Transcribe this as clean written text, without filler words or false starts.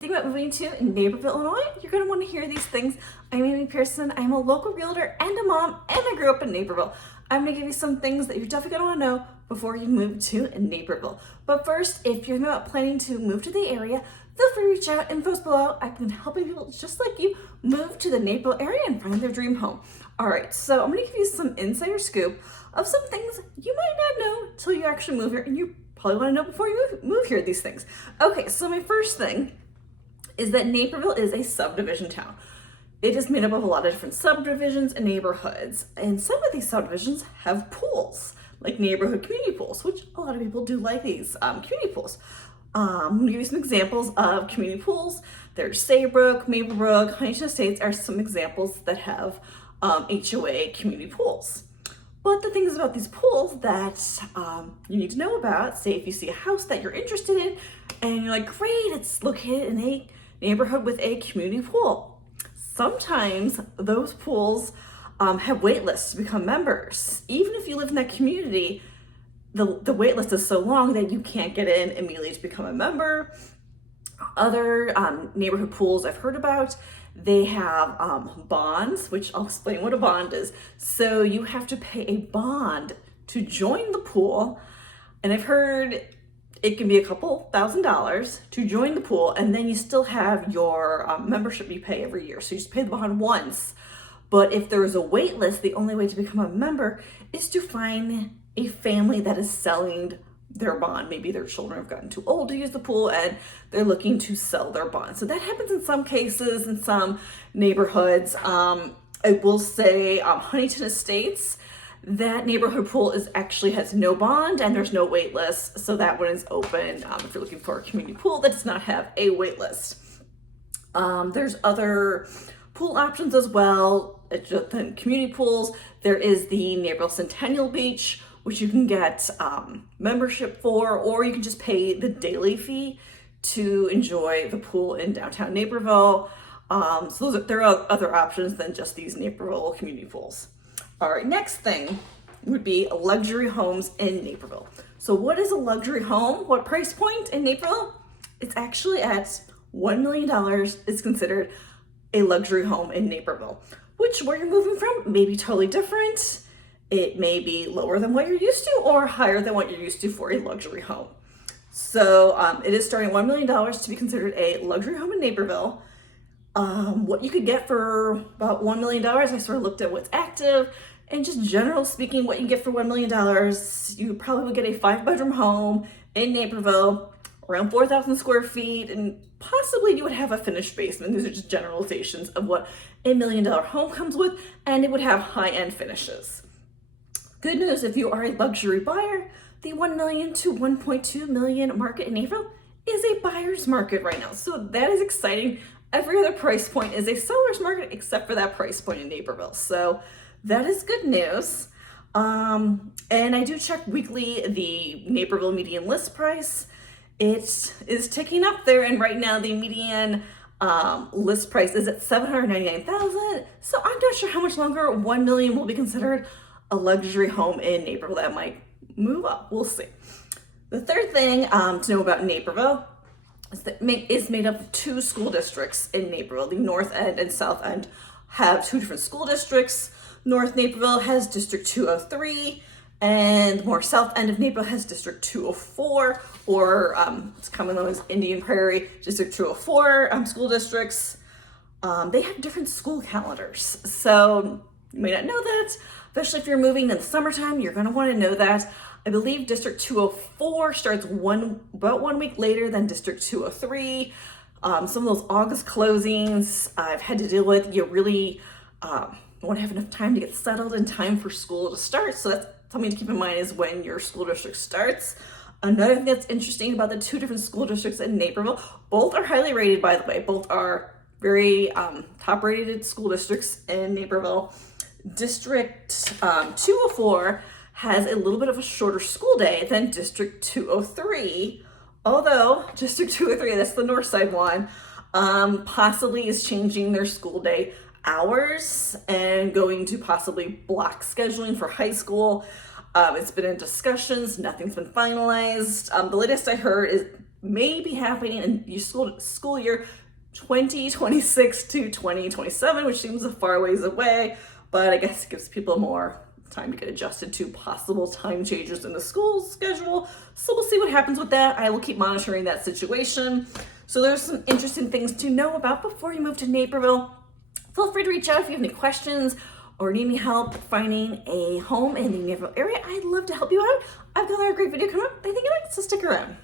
Think about moving to Naperville, Illinois? You're going to want to hear these things. I'm Amy Pearson. I'm a local realtor and a mom, and I grew up in Naperville. I'm going to give you some things that you're definitely going to want to know before you move to Naperville. But first, if you're not planning to move to the area, feel free to reach out. Info's below. I've been helping people just like you move to the Naperville area and find their dream home. All right, so I'm going to give you some insider scoop of some things you might not know until you actually move here, and you probably want to know before you move here these things. Okay, so my first thing is that Naperville is a subdivision town. It is made up of a lot of different subdivisions and neighborhoods, and some of these subdivisions have pools, like neighborhood community pools, which a lot of people do like these community pools. I'm gonna give you some examples of community pools. There's Saybrook, Maplebrook, Huntington Estates are some examples that have HOA community pools. But the things about these pools that you need to know about, say if you see a house that you're interested in and you're like, great, it's located in a neighborhood with a community pool. Sometimes those pools have wait lists to become members. Even if you live in that community, the wait list is so long that you can't get in immediately to become a member. Other neighborhood pools I've heard about, they have bonds, which I'll explain what a bond is. So you have to pay a bond to join the pool. And I've heard it can be a couple $1,000s to join the pool, and then you still have your membership you pay every year. So you just pay the bond once. But if there is a wait list, the only way to become a member is to find a family that is selling their bond. Maybe their children have gotten too old to use the pool and they're looking to sell their bond. So that happens in some cases, in some neighborhoods. I will say Huntington Estates, that neighborhood pool actually has no bond and there's no wait list. So that one is open if you're looking for a community pool that does not have a wait list. There's other pool options as well. The community pools, there is the Naperville Centennial Beach, which you can get membership for, or you can just pay the daily fee to enjoy the pool in downtown Naperville. So there are other options than just these Naperville community pools. All right, next thing would be luxury homes in Naperville. So what is a luxury home? What price point in Naperville? It's actually at $1 million is considered a luxury home in Naperville, which where you're moving from may be totally different. It may be lower than what you're used to or higher than what you're used to for a luxury home. So it is starting at $1 million to be considered a luxury home in Naperville. What you could get for about $1 million, I sort of looked at what's active, and just general speaking, what you get for $1 million, you probably would get a 5-bedroom home in Naperville, around 4,000 square feet, and possibly you would have a finished basement. These are just generalizations of what a $1 million home comes with, and it would have high-end finishes. Good news, if you are a luxury buyer, the $1 million to $1.2 million market in Naperville is a buyer's market right now. So that is exciting. Every other price point is a seller's market except for that price point in Naperville. So that is good news. And I do check weekly the Naperville median list price. It is ticking up there, and right now the median list price is at $799,000. So I'm not sure how much longer $1 million will be considered a luxury home in Naperville. That might move up. We'll see. The third thing to know about Naperville is that it's made up of 2 school districts in Naperville. The North End and South End have 2 different school districts. North Naperville has District 203, and the more south end of Naperville has District 204, or it's commonly known as Indian Prairie, District 204 school districts. They have different school calendars. So you may not know that, especially if you're moving in the summertime, you're gonna wanna know that. I believe District 204 starts about 1 week later than District 203. Some of those August closings I've had to deal with, you really won't have enough time to get settled in time for school to start. So that's something to keep in mind, is when your school district starts. Another thing that's interesting about the 2 different school districts in Naperville, both are highly rated, by the way. Both are very top rated school districts in Naperville. District 204 has a little bit of a shorter school day than District 203, although District 203, that's the north side one, possibly is changing their school day hours and going to possibly block scheduling for high school. It's been in discussions, nothing's been finalized. The latest I heard is may be happening in your school year 2026 to 2027, which seems a far ways away, but I guess it gives people more time to get adjusted to possible time changes in the school schedule. So we'll see what happens with that. I will keep monitoring that situation. So there's some interesting things to know about before you move to Naperville. Feel free to reach out if you have any questions or need any help finding a home in the Naperville area. I'd love to help you out. I've got a great video coming up. I think you'd like, so stick around.